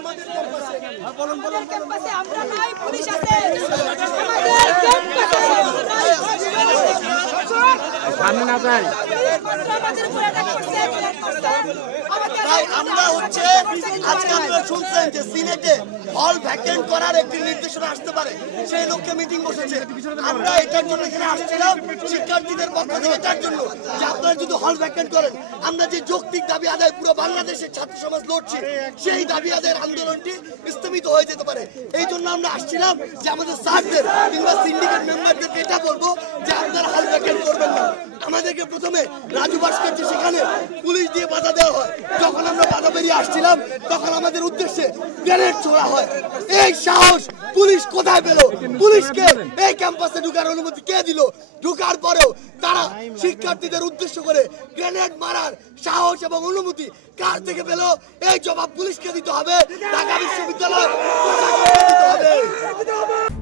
আমাদের ক্যাম্পাসে আমরা নাই, পুলিশ আছে। আমাদের সামনে না যায়। আমাদের উপর অ্যাটাক করছে, তাই আমরা হচ্ছে আজকে আপনারা শুনছেন যে সিনেটে হল ভ্যাকেন্ট করার একটি নির্দেশনা আসতে পারে, সেই লক্ষ্যে মিটিং বসেছে। আমরা এটার জন্য এখানে আসছিলাম শিক্ষার্থীদের পক্ষ থেকে, এটার জন্য যে আপনারা যদি হল ভ্যাকেন্ট করেন, আমরা যে যৌক্তিক দাবি আদায় পুরো বাংলাদেশের ছাত্র সমাজ লড়ছে, সেই দাবি আদায়ের আন্দোলনটি স্থগিত হয়ে যেতে পারে। এই জন্য আমরা আসছিলাম যে আমাদের স্যারদের কিংবা সিন্ডিকেট মেম্বারদেরকে এটা বলবো যে আপনারা হল ভ্যাকেন্ট করবেন না। আমাদেরকে প্রথমে রাজু ভাস্কর্যে সেখানে পুলিশ দিয়ে বাধা দেওয়া হয়। যখন আমরা বাধা বেরিয়ে আসছিলাম তখন আমাদের উদ্দেশ্যে গ্রেনেড ছোড়া হয়। এই সাহস পুলিশ কোথায় পেল? পুলিশকে এই ক্যাম্পাসে ঢুকার অনুমতি কে দিল? ঢুকার পরেও তারা শিক্ষার্থীদের উদ্দেশ্য করে গ্রেনেড মারার সাহস এবং অনুমতি কার থেকে পেল? এই জবাব পুলিশকে দিতে হবে, ঢাকা বিশ্ববিদ্যালয় প্রশাসনকে দিতে হবে।